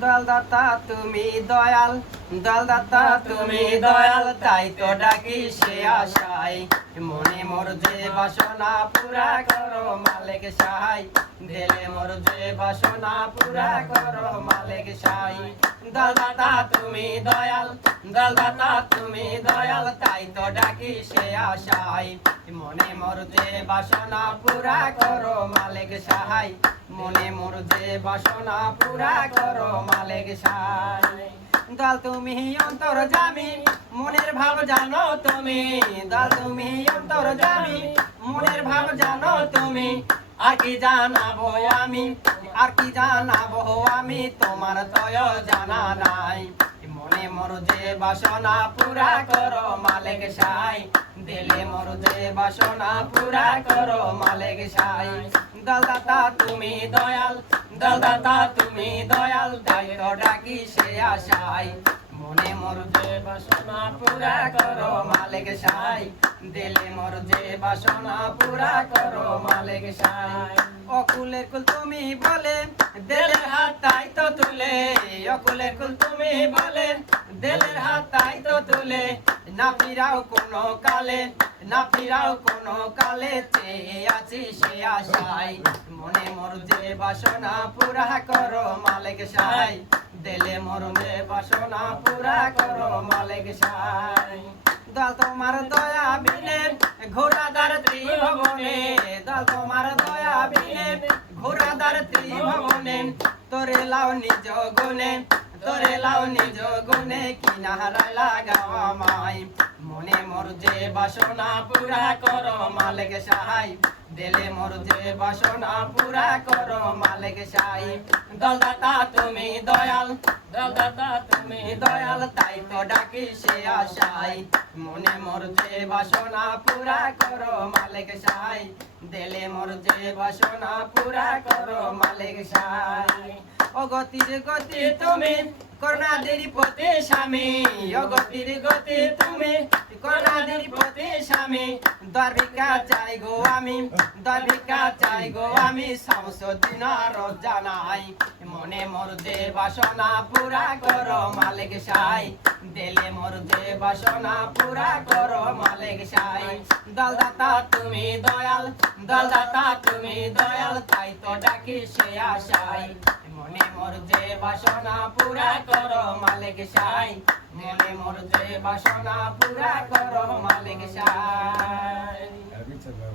দয়ালদাতা তুমি দয়াল, দয়ালদাতা তুমি দয়াল, তাই তো ডাকি সে আশায়। মনে মোর যে বাসনা পুরা করো মালিক সাহাই, দিলে মোর যে বাসনা পুরা করো মালিক সাহাই। দয়ালদাতা তুমি দয়াল, দয়ালদাতা তুমি দয়াল, তাই তো ডাকি সে আশায়। মনে মোর যে বাসনা পুরা করো মালিক সাহাই, মনে মোর যে বাসনা পুরা করো মালিক সাহাই। দয়াল তুমি অন্তর্যামী, মনের ভাব জানো তুমি। দয়াল তুমি অন্তর্যামী, মনের ভাব জানো তুমি। আর কি জানাবো আমি, আর কি জানাবো আমি, তোমার তয় জানা নাই। মনে মোর যে বাসনা পুরা করো মালিক সাহাই, দিলে মোর যে বাসনা পুরা করো মালিক সাহাই। দয়ালদাতা তুমি দয়াল, দয়ালদাতা তুমি দয়াল, তাই তো ডাকি সে আশায়। মনে মোর যে বাসনা পুরা করো মালিক সাহাই, দিলে মোর যে বাসনা পুরা করো মালিক সাহাই। অকুলের কুল তুমি বলে, দিলের হাত তাই তো তুলে। অকুলের কুল তুমি বলে, দিলের হাত তাই তো তুলে। না ফিরাও কোনো কালে, না ফিরাও কোনো কালে, চেয়ে আছি সে আশায়। মনে মোর যে বাসনা পুরা করো মালিক সাহাই, দিলে মোর যে বাসনা পুরা করো মালিক সাহাই। দয়াল তোমার দয়া বিনে ঘোরাদার ত্রিভুবনে, দয়াল তোমার দয়া বিনে ঘোরাদার ত্রিভুবনে। তোরে লাও নিজ গুণে, তোরে লাও নিজ গুণে, কিনারায় লাগাও আমায়। মনে মোর যে বাসনা পুরা করো মালিক সাহাই, দিলে মোর যে বাসনা পুরা করো মালিক সাহাই। দয়ালদাতা তুমি দয়াল, দয়ালদাতা তুমি দয়াল, তাই তো ডাকি সে আশায়। মনে মোর যে বাসনা পুরা করো মালিক সাহাই, দিলে মোর যে বাসনা পুরা করো মালিক সাহাই। ও গতির গতি তুমি করুণাদের পতি স্বামী, ও গতির গতি তুমি করুণাদের পতি স্বামী। দর ভিক্ষা চাই গো আমি, দর ভিক্ষা চাই গো আমি, শামসুদ্দিন রোজ জানাই। মনে মোর যে বাসনা পুরা করো মালিক সাহাই, দিলে মোর যে বাসনা পুরা করো মালিক সাহাই। দয়ালদাতা তুমি দয়াল, দয়ালদাতা তুমি দয়াল, তাই তো ডাকি সে আশায়। মনে মোর যে বাসনা পুরা করো মালিক সাহাই, মনে মোর যে বাসনা পুরা করো মালিক সাহাই।